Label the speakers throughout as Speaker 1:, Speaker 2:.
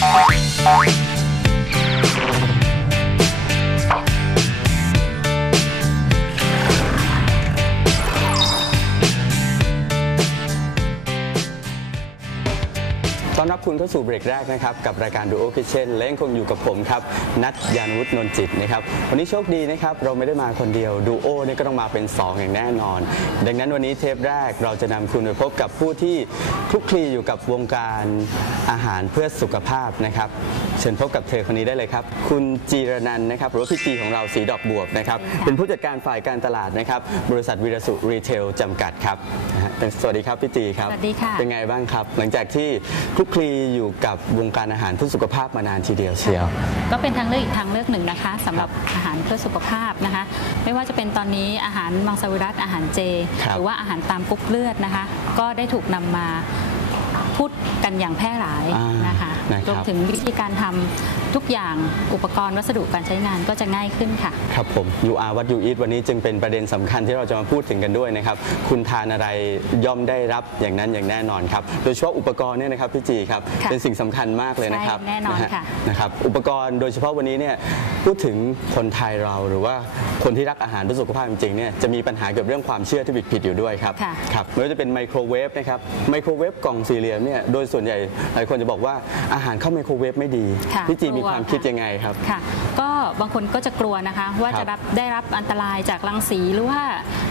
Speaker 1: Bye. ต้อนรับคุณเข้าสู่เบรกแรกนะครับกับรายการดูโอ i ิเช่นและยังคงอยู่กับผมครับนัทยานวุฒินนท์จิตนะครับวันนี้โชคดีนะครับเราไม่ได้มาคนเดียวดูโอเนี่ยก็ต้องมาเป็น 2 อย่างแน่นอน ดังนั้นวันนี้เทปแรกเราจะนำคุณไปพบกับผู้ที่คลุกคลีอยู่กับวงการอาหารเพื่อสุขภาพนะครับเชิญพบกับเธอคนนี้ได้เลยครับ คุณจีรนันท์นะครับหรือว่าพี่จีของเราสีดอกบวบนะครับเป็นผู้จัดการฝ่ายการตลาดนะครับบริษัทวีรสุรีเทลจำกัดครับนะฮะสวัสดีครับพี่จีครับ
Speaker 2: สวัสดีค่ะ
Speaker 1: เป็นไงบ้างครับ หลังจากที่คลุกคลีอยู่กับวงการอาหารเพื่อสุขภาพมานานทีเดียวเชียว
Speaker 2: ก็เป็นทางเลือกอีกทางเลือกหนึ่งนะคะสำหรับอาหารเพื่อสุขภาพนะคะ ไม่ว่าจะเป็นตอนนี้อาหารมังสวิรัตอาหารเจ
Speaker 1: ครับ
Speaker 2: หรือว่าอาหารตามกรุ๊ปเลือดนะคะ ก็ได้ถูกนำมาพูดกันอย่างแพร่หลาย
Speaker 1: อ่าน
Speaker 2: นะคะ
Speaker 1: นะครับ
Speaker 2: รวมถึงวิธีการทำทุกอย่างอุปกรณ์วัสดุการใช้งานก็จะง่ายขึ้นค่ะ
Speaker 1: ครับผม you are what you eat วันนี้จึงเป็นประเด็นสำคัญที่เราจะมาพูดถึงกันด้วยนะครับ คุณทานอะไรย่อมได้รับอย่างนั้นอย่างแน่นอนครับ โดยเฉพาะอุปกรณ์เนี่ยนะครับพี่จีครับ
Speaker 2: ค่ะ
Speaker 1: เป็นสิ่งสำคัญมากเลยนะครับ
Speaker 2: ใช่แน่นอน
Speaker 1: ฮ
Speaker 2: ค่ะ
Speaker 1: นะครับ อุปกรณ์โดยเฉพาะวันนี้เนี่ยพูดถึงคนไทยเราหรือว่าคนที่รักอาหารเพื่อสุขภาพจริงๆเนี่ยจะมีปัญหาเกี่ยวกับเรื่องความเชื่อที่ผิดๆอยู่ด้วยครับ
Speaker 2: ค่ะ
Speaker 1: ครับไม่ว่าจะเป็นไมโครเวฟนะครับไมโครเวฟกล่องสี่เหลี่ยมเนี่ยโดยส่วนใหญ่หลายคนจะบอกว่าอาหารเข้าไมโครเวฟไม่ดี
Speaker 2: ค่ะ
Speaker 1: พี่จี
Speaker 2: กลัว
Speaker 1: มีความคิด
Speaker 2: ค่ะ
Speaker 1: ยังไงครับ
Speaker 2: ค่ะ ก็บางคนก็จะกลัวนะคะ ว่า
Speaker 1: ครับ
Speaker 2: จะรับได้รับอันตรายจากรังสีหรือว่า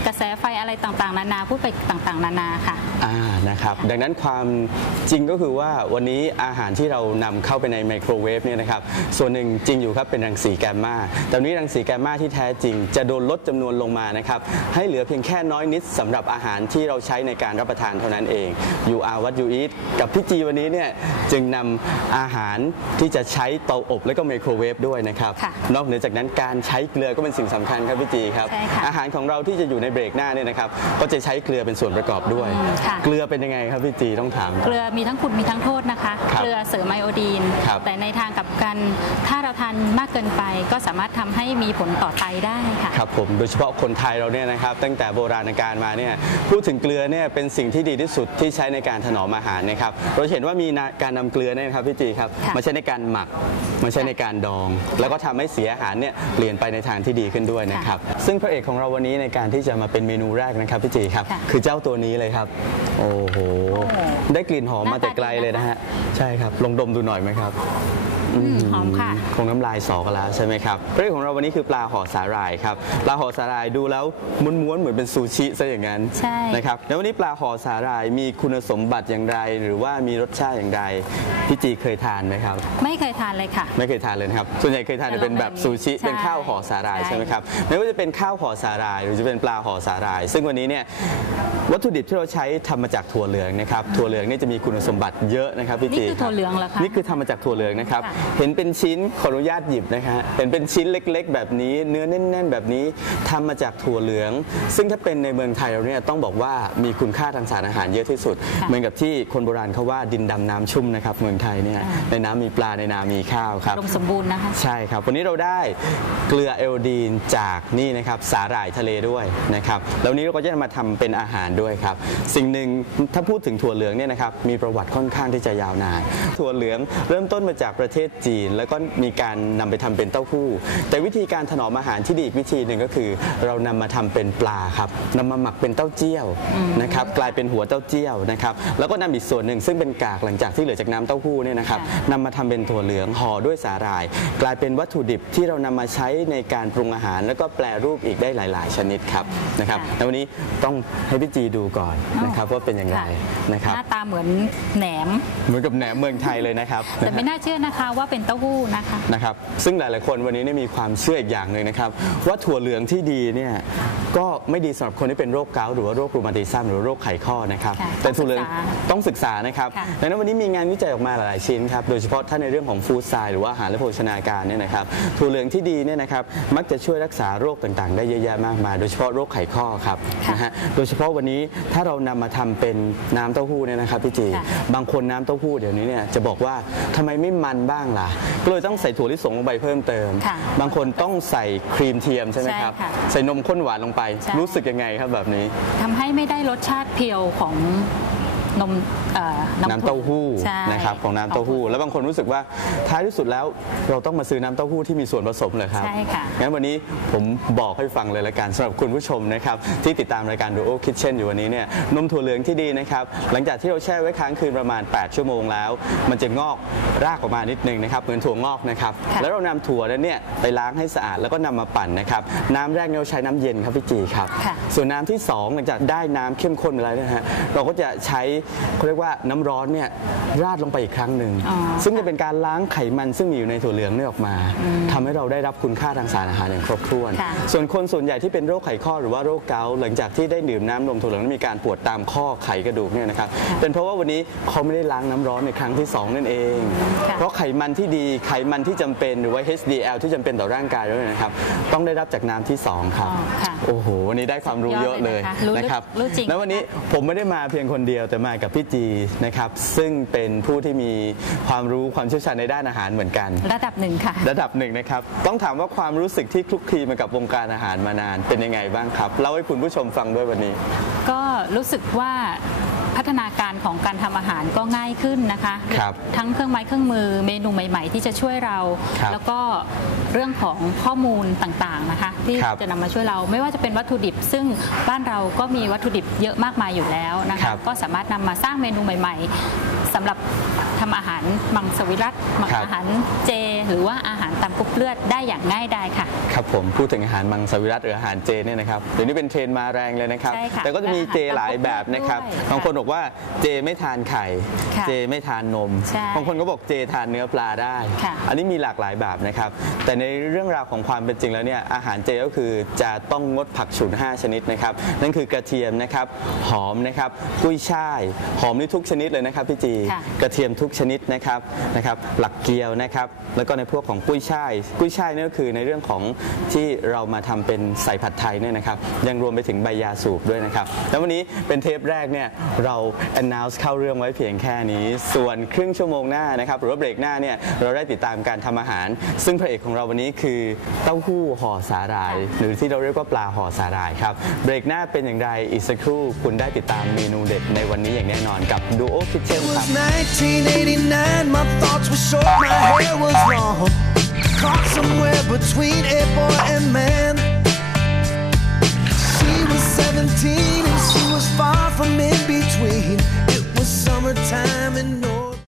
Speaker 2: กระแสไฟอะไรต่างๆ นานาพูดไปต่างๆ นานาค่ะ
Speaker 1: อ่านะครับดังนั้นความจริงก็คือว่าวันนี้อาหารที่เรานำเข้าไปในไมโครเวฟเนี่ยนะครับส่วนหนึ่งจริงอยู่ครับเป็นรังสีแกมมาแต่วันนี้รังสีแกมมาที่แท้จริง จะโดนลดจำนวนลงมานะครับให้เหลือเพียงแค่น้อยนิดสำหรับอาหารที่เราใช้ในการรับประทานเท่านั้นเอง you are what you eat กับพี่จีวันนี้เนี่ยจึงนำอาหารที่จะใช้เตาอบและก็ไมโครเวฟด้วยนะครับ
Speaker 2: ค่ะ
Speaker 1: นอกเหนือจากนั้นการใช้เกลือก็เป็นสิ่งสำคัญครับพี่จีครับ
Speaker 2: ใช่ค่ะ
Speaker 1: อาหารของเราที่จะอยู่ในเบรกหน้าเนี่ยนะครับก็จะใช้เกลือเป็นส่วนประกอบด้วย
Speaker 2: อืมค่ะ
Speaker 1: เกลือเป็นยังไงครับพี่จีต้องถาม
Speaker 2: เกลือมีทั้งคุณมีทั้งโทษนะคะ
Speaker 1: ครับ
Speaker 2: เกลือเสริมไอโอดีน
Speaker 1: ครับ
Speaker 2: แต่ในทางกลับกัน ถ้าเราทานมากเกินไปก็สามารถทำให้มีผลต่อไตได้ค่ะ
Speaker 1: ครับผมโดยเฉพาะคนไทยเราเนี่ยนะครับตั้งแต่โบราณกาลมาเนี่ยพูดถึงเกลือเนี่ยเป็นสิ่งที่ดีที่สุดที่ใช้ในการถนอมอาหารนะครับเราจะเห็นว่ามีการนำเกลือเนี่ยนะครับพี่จีครับ
Speaker 2: ค่ะ
Speaker 1: มาใช้ในการหมักมาใช้ในการดอง แล้วก็ทำให้เสียอาหารเนี่ยเปลี่ยนไปในทางที่ดีขึ้นด้วยนะครับ ซึ่งพระเอกของเราวันนี้ในการที่จะมาเป็นเมนูแรกนะครับพี่จีครับ
Speaker 2: ค่ะ
Speaker 1: คือเจ้าตัวนี้เลยครับ โอ้โห
Speaker 2: โอ้
Speaker 1: ได้กลิ่นหอมมาแต่ไกลเลยนะฮะ ใช่ครับ ลองดมดูหน่อยไหมครับ
Speaker 2: อืม หอมค่ะ
Speaker 1: คงน้ำลายสอกันแล้วใช่ไหมครับเรื่องของเราวันนี้คือปลาห่อสาหร่ายครับ ปลาห่อสาหร่ายดูแล้วม้วนๆเหมือนเป็นซูชิซะอย่างนั้น
Speaker 2: ใช่
Speaker 1: นะครับ แล้ววันนี้ปลาห่อสาหร่ายมีคุณสมบัติอย่างไร หรือว่ามีรสชาติอย่างไร พี่จีเคยทานไหมครับ
Speaker 2: ไม่เคยทานเลยค่ะ
Speaker 1: ไม่เคยทานเลยนะครับ ส่วนใหญ่เคยทานแต่เป็นแบบซูชิ
Speaker 2: ใช่
Speaker 1: เป็นข้าวห่อสาหร่าย
Speaker 2: ใช่
Speaker 1: ใช่ไหมครับไม่ว่าจะเป็นข้าวห่อสาหร่าย หรือจะเป็นปลาห่อสาหร่าย ซึ่งวันนี้เนี่ยวัตถุดิบที่เราใช้ทำมาจากถั่วเหลืองนะครับ ถั่วเหลืองเนี่ยจะมีคุณสมบัติเยอะนะครับพี่จี
Speaker 2: นี่คือถั่วเหลืองเหรอคะ
Speaker 1: นี่คือทำมาจากถั่วเหลืองนะครับ
Speaker 2: ค่ะ
Speaker 1: เห็นเป็นชิ้นขออนุญาตหยิบนะฮะเห็นเป็นชิ้นเล็ก ๆ แบบนี้ เนื้อแน่น ๆ แบบนี้ทำมาจากถั่วเหลือง ซึ่งถ้าเป็นในเมืองไทยเราเนี่ยต้องบอกว่ามีคุณค่าทางสารอาหารเยอะที่สุด
Speaker 2: ค่ะ
Speaker 1: เหมือนกับที่คนโบราณเขาว่าดินดำน้ำชุ่มนะครับเมืองไทยเนี่ย
Speaker 2: ค่ะ
Speaker 1: ในน้ำมีปลาในนามีข้าวครับ
Speaker 2: รมสมบูรณ์นะคะ
Speaker 1: ใช่ครับ วันนี้เราได้เกลือเอโอดีนจากนี่นะครับสาหร่ายทะเลด้วยนะครับแล้ววันนี้เราก็จะมาทำเป็นอาหารด้วยครับ สิ่งหนึ่งถ้าพูดถึงถั่วเหลืองเนี่ยนะครับมีประวัติค่อนข้างที่จะยาวนาน ถั่วเหลืองเริ่มต้นมาจากประเทศจีน แล้วก็มีการนำไปทำเป็นเต้าหู้ แต่วิธีการถนอมอาหารที่ดีอีกวิธีหนึ่งก็คือ เรานำมาทำเป็นปลาครับนำมาหมักเป็นเต้าเจี้ยวนะครับกลายเป็นหัวเต้าเจี้ยวนะครับแล้วก็นำอีกส่วนหนึ่งซึ่งเป็นกากหลังจากที่เหลือจากน้ำเต้าหู้เนี่ยนะครับ
Speaker 2: ค่ะ
Speaker 1: นำมาทำเป็นถั่วเหลืองห่อด้วยสาหร่าย กลายเป็นวัตถุดิบที่เรานำมาใช้ในการปรุงอาหาร แล้วก็แปรรูปอีกได้หลาย ๆ ชนิดครับนะครับ
Speaker 2: ค่ะ
Speaker 1: แล้ววันนี้ต้องให้พี่จีดูก่อนนะครับว่าเป็นอย่างไร
Speaker 2: ค่ะ
Speaker 1: นะครับ
Speaker 2: หน้าตาเหมือนแหนม
Speaker 1: เหมือนกับแหนมเมืองไทยเลยนะครับ
Speaker 2: แต่ไม่น่าเชื่อนะคะว่าเป็นเต้าหู้นะคะ
Speaker 1: นะครับ ซึ่งหลายๆคนวันนี้เนี่ยมีความเชื่ออีกอย่างหนึ่งนะครับ ว่าถั่วเหลืองที่ดีเนี่ยก็ไม่ดีสำหรับคนที่เป็นโรคเกาต์หรือว่าโรครูมาติซัมหรือโรคไขข้อนะครับ
Speaker 2: ค่ะ
Speaker 1: แต่ถั่วเหลือง
Speaker 2: ต้องศึกษา
Speaker 1: ต้องศึกษานะครับ
Speaker 2: ค่ะ
Speaker 1: ดังนั้นวันนี้มีงานวิจัยออกมาหลายๆชิ้นครับโดยเฉพาะถ้าในเรื่องของฟู้ดไซด์หรือว่าอาหารและโภชนาการเนี่ยนะครับถั่วเหลืองที่ดีเนี่ยนะครับมักจะช่วยรักษาโรคต่างๆ ได้เยอะแยะมากมายโดยเฉพาะโรคไขข้อครับ
Speaker 2: ค่ะ
Speaker 1: นะฮะโดยเฉพาะวันนี้ถ้าเรานำมาทำเป็นน้ำเต้าหู้เนี่ยนะครับพี่จี
Speaker 2: ค่ะ
Speaker 1: บางคนน้ำเต้าหู้เดี๋ยวนี้เนี่ยจะบอกว่าทำไมไม่มันบ้างล่ะ ก็เลยต้องใส่ถั่วลิสงลงไปเพิ่มเติม
Speaker 2: ค่ะ
Speaker 1: บางคนต้องใส่ครีมเทียมใช่ไหมครับ
Speaker 2: ใช่ค่ะ
Speaker 1: ใส่นมข้นหวานลงไป
Speaker 2: ใช่
Speaker 1: รู้สึกยังไงครับแบบนี้
Speaker 2: ทำให้ไม่ได้รสชาติเพียวของนมเอ่อ
Speaker 1: น้ำเต้าหู้
Speaker 2: ใช่
Speaker 1: นะครับของน้ำเต้าหู้ แล้วบางคนรู้สึกว่าท้ายที่สุดแล้วเราต้องมาซื้อน้ำเต้าหู้ที่มีส่วนผสมเลยครับ
Speaker 2: ใช่ค่ะ
Speaker 1: งั้นวันนี้ผมบอกให้ฟังเลยละกันสำหรับคุณผู้ชมนะครับที่ติดตามรายการ Duo Kitchen อยู่วันนี้เนี่ยนมถั่วเหลืองที่ดีนะครับหลังจากที่เราแช่ไว้ค้างคืนประมาณ 8 ชั่วโมงแล้ว มันจะงอกรากออกมานิดนึงนะครับเหมือนถั่วงอกนะครับ
Speaker 2: ค่ะ
Speaker 1: แล้วเรานำถั่วนั้นเนี่ยไปล้างให้สะอาดแล้วก็นำมาปั่นนะครับน้ำแรกเนี่ยเราใช้น้ำเย็นครับพี่จีครับ
Speaker 2: ค่ะ
Speaker 1: ส่วนน้ำที่สองหลังจากได้น้ำเข้มข้นไปแล้วเนยนะฮะเราก็จะใช้เขาเรียกว่าน้ำร้อนเนี่ยราดลงไปอีกครั้งหนึ่ง
Speaker 2: อ๋อ
Speaker 1: ซึ่งจะเป็นการล้างไขมันซึ่งมีอยู่ในถั่วเหลืองเนี่ยออกมาทำให้เราได้รับคุณค่าทางสารอาหารอย่างครบถ้วน
Speaker 2: ค่ะ
Speaker 1: ส่วนคนส่วนใหญ่ที่เป็นโรคไขข้อหรือว่าโรคเกาต์หลังจากที่ได้ดื่มน้ำนมถั่วเหลืองแล้วมีการปวดตามข้อไขกระดูกเนี่ยนะครับเป็นเพราะว่าวันนี้เขาไม่ได้ล้างน้ำร้อนในครั้งที่สองนั่นเอง
Speaker 2: ค่ะ
Speaker 1: เพราะไขมันที่ดีไขมันที่จำเป็นหรือว่า HDL ที่จำเป็นต่อร่างกายด้วยนะครับ ต้องได้รับจากน้ำที่สองครับ
Speaker 2: อ๋อค่ะ
Speaker 1: โอ้โห วันนี้ได้ความรู้เยอะเลย
Speaker 2: สุดยอดเลยนะคะรู้ลึก
Speaker 1: นะครับ
Speaker 2: รู้จริง
Speaker 1: แล้ววันนี้ผมไม่ได้มาเพียงคนเดียวแต่มากับพี่จีนะครับซึ่งเป็นผู้ที่มีความรู้ความเชี่ยวชาญในด้านอาหารเหมือนกัน
Speaker 2: ระดับหนึ่งค่ะ
Speaker 1: ระดับหนึ่งนะครับต้องถามว่าความรู้สึกที่คลุกคลีมากับวงการอาหารมานานเป็นยังไงบ้างครับเล่าให้คุณผู้ชมฟังด้วยวันนี้
Speaker 2: ก็รู้สึกว่า พัฒนาการของการทำอาหารก็ง่ายขึ้นนะคะ
Speaker 1: ครับ
Speaker 2: ทั้งเครื่องไม้เครื่องมือเมนูใหม่ ๆ ที่จะช่วยเรา
Speaker 1: ครับ
Speaker 2: แล้วก็เรื่องของข้อมูลต่างๆนะคะ ที่
Speaker 1: ครับ
Speaker 2: จะนำมาช่วยเราไม่ว่าจะเป็นวัตถุดิบ ซึ่งบ้านเราก็มีวัตถุดิบเยอะมากมายอยู่แล้วนะ
Speaker 1: ครั
Speaker 2: คะ
Speaker 1: บ
Speaker 2: ก็สามารถนำมาสร้างเมนูใหม่ๆสำหรับทำอาหารมังสวิรัตมัง
Speaker 1: ครับ
Speaker 2: อาหารเจ หรือว่าอาหารตามกรุ๊ปเลือดได้อย่างง่ายดายค่ะ
Speaker 1: ครับผมพูดถึงอาหารมังสวิรัตหรืออาหารเจเนี่ยนะครับเดี๋ยวนี้เป็นเทรนด์มาแรงเลยนะครับ
Speaker 2: ใช่ค่ะ
Speaker 1: แต่ก็จะมีเจหลายแบบนะครับ
Speaker 2: ด้วย
Speaker 1: บางคนบอกว่าเจไม่ทานไข่
Speaker 2: ค่ะ
Speaker 1: เจไม่ทานนม
Speaker 2: ใช่
Speaker 1: บางคนก็บอกเจทานเนื้อปลาได้
Speaker 2: ค่ะ
Speaker 1: อันนี้มีหลากหลายแบบนะครับ แต่ในเรื่องราวของความเป็นจริงแล้วเนี่ยอาหารเจก็คือจะต้องงดผักฉุน5 ชนิดนะครับนั่นคือกระเทียมนะครับหอมนะครับกุ้ยช่ายหอมนี่ทุกชนิดเลยนะครับพี่จี
Speaker 2: ค่ะ
Speaker 1: กระเทียมทุกชนิดนะครับนะครับหลักเกี๊ยวนะครับแล้วก็ในพวกของกุ้ยช่ายกุ้ยช่ายเนี่ยก็คือในเรื่องของที่เรามาทำเป็นใส่ผัดไทยเนี่ยนะครับยังรวมไปถึงใบยาสูบด้วยนะครับแล้ววันนี้เป็นเทปแรกเนี่ยเรา announce เข้าเรื่องไว้เพียงแค่นี้ ส่วนครึ่งชั่วโมงหน้านะครับหรือว่าเบรกหน้าเนี่ยเราได้ติดตามการทำอาหาร ซึ่งพระเอกของเราวันนี้คือเต้าหู้ห่อสาหร่าย หรือที่เราเรียกว่าปลาห่อสาหร่ายครับเบรกหน้าเป็นอย่างไรอีกสักครู่คุณได้ติดตามเมนูเด็ดในวันนี้อย่างแน่นอนกับ Duo Kitchen
Speaker 3: It
Speaker 1: ครับ
Speaker 3: was 1989, my thoughts were short, my hair was long. Caught somewhere between a boy and man. She was 17 and she was far from in between. It was summertime and no